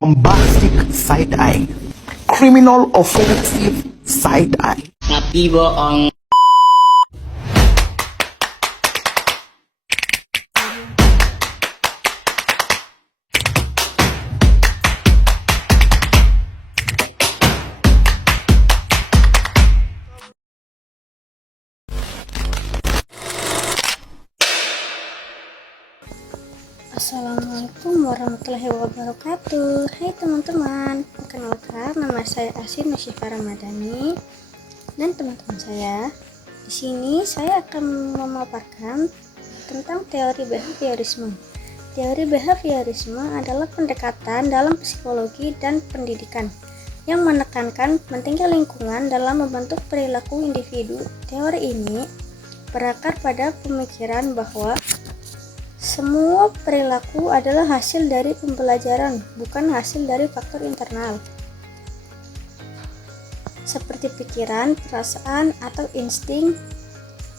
bombastic side-eye, criminal offensive side-eye. Tapi bohong. Assalamualaikum warahmatullahi wabarakatuh. Hai teman-teman, perkenalkan nama saya Asin Nusyifa Ramadhani dan teman-teman saya. Di sini saya akan memaparkan tentang teori behaviorisme. Teori behaviorisme adalah pendekatan dalam psikologi dan pendidikan yang menekankan pentingnya lingkungan dalam membentuk perilaku individu. Teori ini berakar pada pemikiran bahwa semua perilaku adalah hasil dari pembelajaran, bukan hasil dari faktor internal, seperti pikiran, perasaan, atau insting.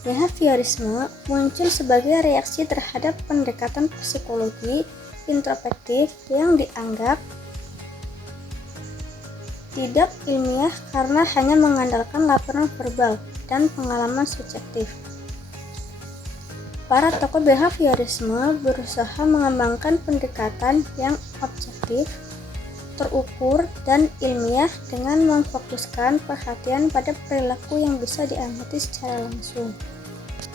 Behaviorisme muncul sebagai reaksi terhadap pendekatan psikologi introspektif yang dianggap tidak ilmiah karena hanya mengandalkan laporan verbal dan pengalaman subjektif. Para tokoh behaviorisme berusaha mengembangkan pendekatan yang objektif, terukur, dan ilmiah dengan memfokuskan perhatian pada perilaku yang bisa diamati secara langsung.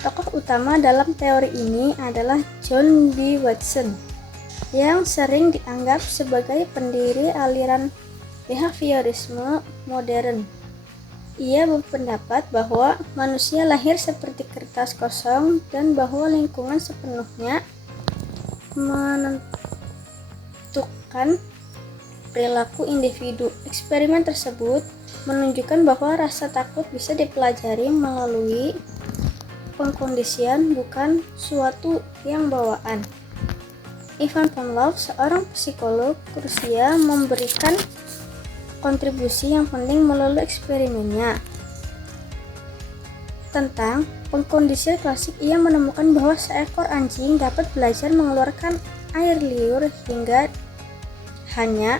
Tokoh utama dalam teori ini adalah John B. Watson, yang sering dianggap sebagai pendiri aliran behaviorisme modern. Ia berpendapat bahwa manusia lahir seperti kertas kosong dan bahwa lingkungan sepenuhnya menentukan perilaku individu. Eksperimen tersebut menunjukkan bahwa rasa takut bisa dipelajari melalui pengkondisian, bukan suatu yang bawaan. Ivan Pavlov, seorang psikolog Rusia, memberikan kontribusi yang penting melalui eksperimennya. Tentang pengkondisian klasik, ia menemukan bahwa seekor anjing dapat belajar mengeluarkan air liur hanya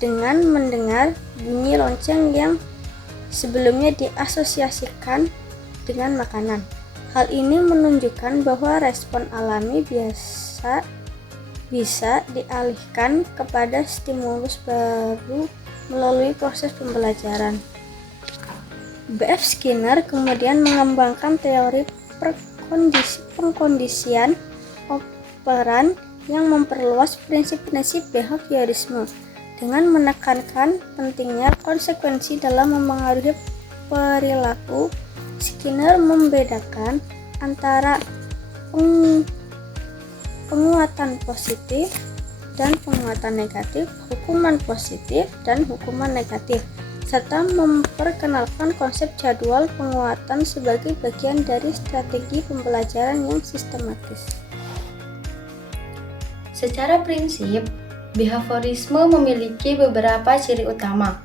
dengan mendengar bunyi lonceng yang sebelumnya diasosiasikan dengan makanan. Hal ini menunjukkan bahwa respon alami bisa dialihkan kepada stimulus baru melalui proses pembelajaran. B.F. Skinner kemudian mengembangkan teori pengkondisian operan yang memperluas prinsip-prinsip behaviorisme dengan menekankan pentingnya konsekuensi dalam memengaruhi perilaku. Skinner membedakan antara penguatan positif dan penguatan negatif, hukuman positif dan hukuman negatif, serta memperkenalkan konsep jadwal penguatan sebagai bagian dari strategi pembelajaran yang sistematis. Secara prinsip, behaviorisme memiliki beberapa ciri utama.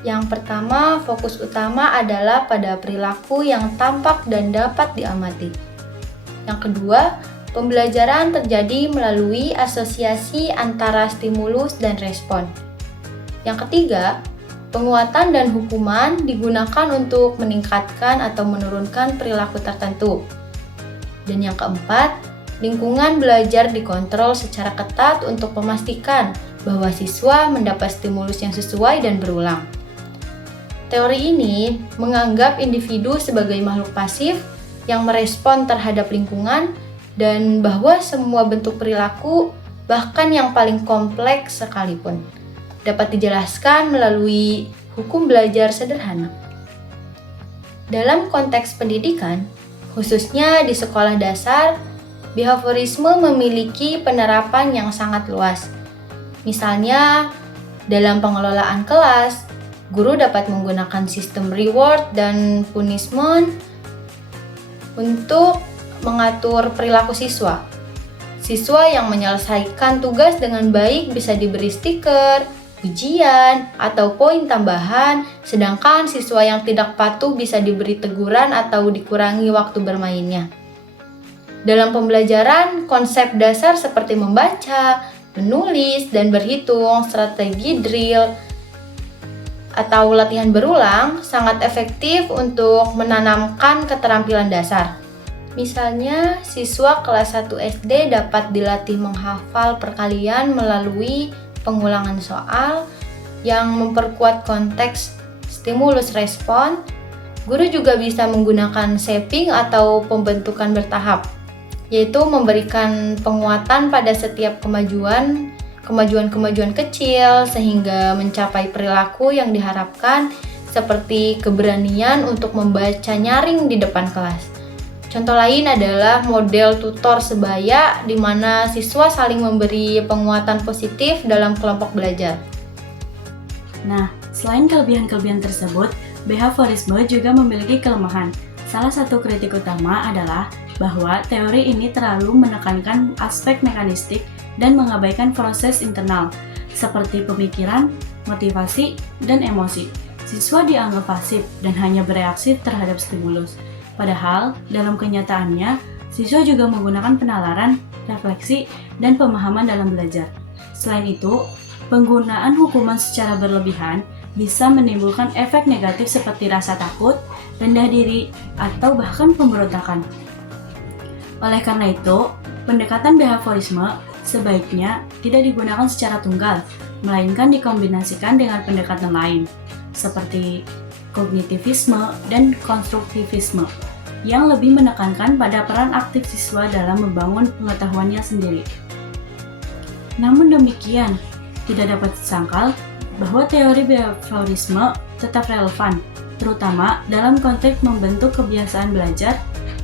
Yang pertama, fokus utama adalah pada perilaku yang tampak dan dapat diamati. Yang kedua, pembelajaran terjadi melalui asosiasi antara stimulus dan respon. Yang ketiga, penguatan dan hukuman digunakan untuk meningkatkan atau menurunkan perilaku tertentu. Dan yang keempat, lingkungan belajar dikontrol secara ketat untuk memastikan bahwa siswa mendapat stimulus yang sesuai dan berulang. Teori ini menganggap individu sebagai makhluk pasif yang merespon terhadap lingkungan dan bahwa semua bentuk perilaku, bahkan yang paling kompleks sekalipun, dapat dijelaskan melalui hukum belajar sederhana. Dalam konteks pendidikan, khususnya di sekolah dasar, behaviorisme memiliki penerapan yang sangat luas. Misalnya, dalam pengelolaan kelas, guru dapat menggunakan sistem reward dan punishment untuk mengatur perilaku siswa. Siswa yang menyelesaikan tugas dengan baik bisa diberi stiker, ujian, atau poin tambahan, sedangkan siswa yang tidak patuh bisa diberi teguran atau dikurangi waktu bermainnya. Dalam pembelajaran, konsep dasar seperti membaca, menulis, dan berhitung. Strategi drill atau latihan berulang sangat efektif untuk menanamkan keterampilan dasar. Misalnya, siswa kelas 1 SD dapat dilatih menghafal perkalian melalui pengulangan soal yang memperkuat konteks stimulus respon. Guru juga bisa menggunakan shaping atau pembentukan bertahap, yaitu memberikan penguatan pada setiap kemajuan kecil sehingga mencapai perilaku yang diharapkan, seperti keberanian untuk membaca nyaring di depan kelas. Contoh lain adalah model tutor sebaya di mana siswa saling memberi penguatan positif dalam kelompok belajar. Nah, selain kelebihan-kelebihan tersebut, behaviorisme juga memiliki kelemahan. Salah satu kritik utama adalah bahwa teori ini terlalu menekankan aspek mekanistik dan mengabaikan proses internal, seperti pemikiran, motivasi, dan emosi. Siswa dianggap pasif dan hanya bereaksi terhadap stimulus. Padahal, dalam kenyataannya, siswa juga menggunakan penalaran, refleksi, dan pemahaman dalam belajar. Selain itu, penggunaan hukuman secara berlebihan bisa menimbulkan efek negatif seperti rasa takut, rendah diri, atau bahkan pemberontakan. Oleh karena itu, pendekatan behaviorisme sebaiknya tidak digunakan secara tunggal, melainkan dikombinasikan dengan pendekatan lain, seperti kognitivisme dan konstruktivisme, yang lebih menekankan pada peran aktif siswa dalam membangun pengetahuannya sendiri. Namun demikian, tidak dapat disangkal bahwa teori behaviorisme tetap relevan, terutama dalam konteks membentuk kebiasaan belajar,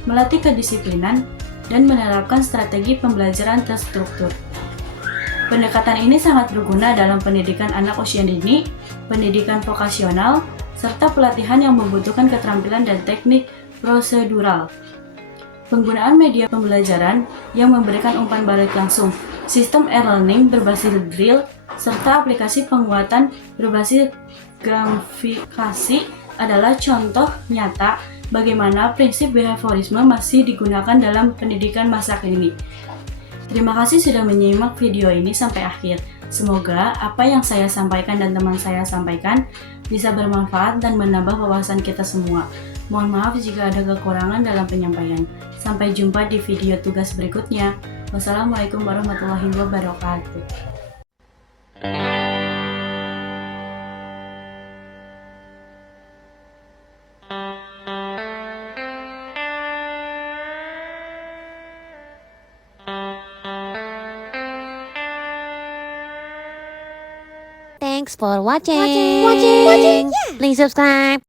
melatih kedisiplinan, dan menerapkan strategi pembelajaran terstruktur. Pendekatan ini sangat berguna dalam pendidikan anak usia dini, pendidikan vokasional, serta pelatihan yang membutuhkan keterampilan dan teknik prosedural. Penggunaan media pembelajaran yang memberikan umpan balik langsung, sistem e-learning berbasis drill, serta aplikasi penguatan berbasis gamifikasi adalah contoh nyata bagaimana prinsip behaviorisme masih digunakan dalam pendidikan masa kini. Terima kasih sudah menyimak video ini sampai akhir. Semoga apa yang saya sampaikan dan teman saya sampaikan bisa bermanfaat dan menambah wawasan kita semua. Mohon maaf jika ada kekurangan dalam penyampaian. Sampai jumpa di video tugas berikutnya. Wassalamualaikum warahmatullahi wabarakatuh. Thanks for watching. Please subscribe.